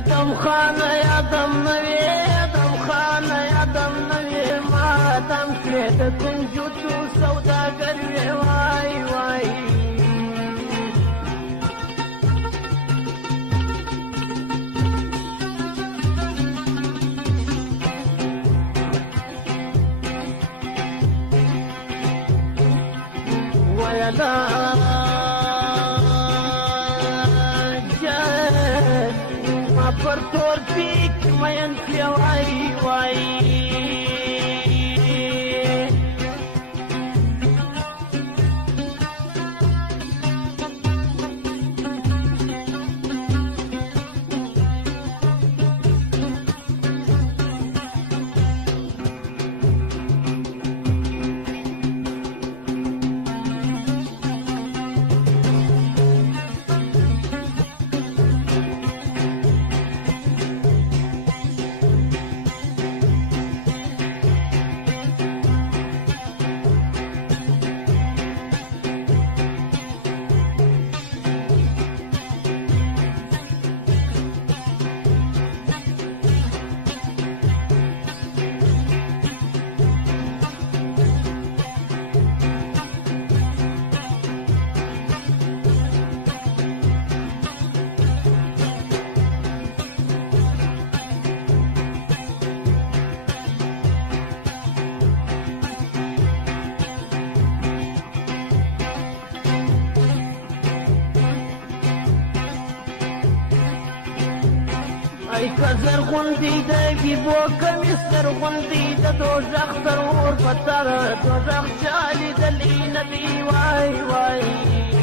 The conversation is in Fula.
دم خانه یا دم نوی دم خانه یا دم نوی ما دم کړې د کنجوسو سوداګر وی وای وای ویلا ما پر تور پیک مین کړی وای وای ای کزر غوندی د بیبو کمیس در غوندی د دوزخ تر اور پتر دوزخ چالی دلی ندی وای وای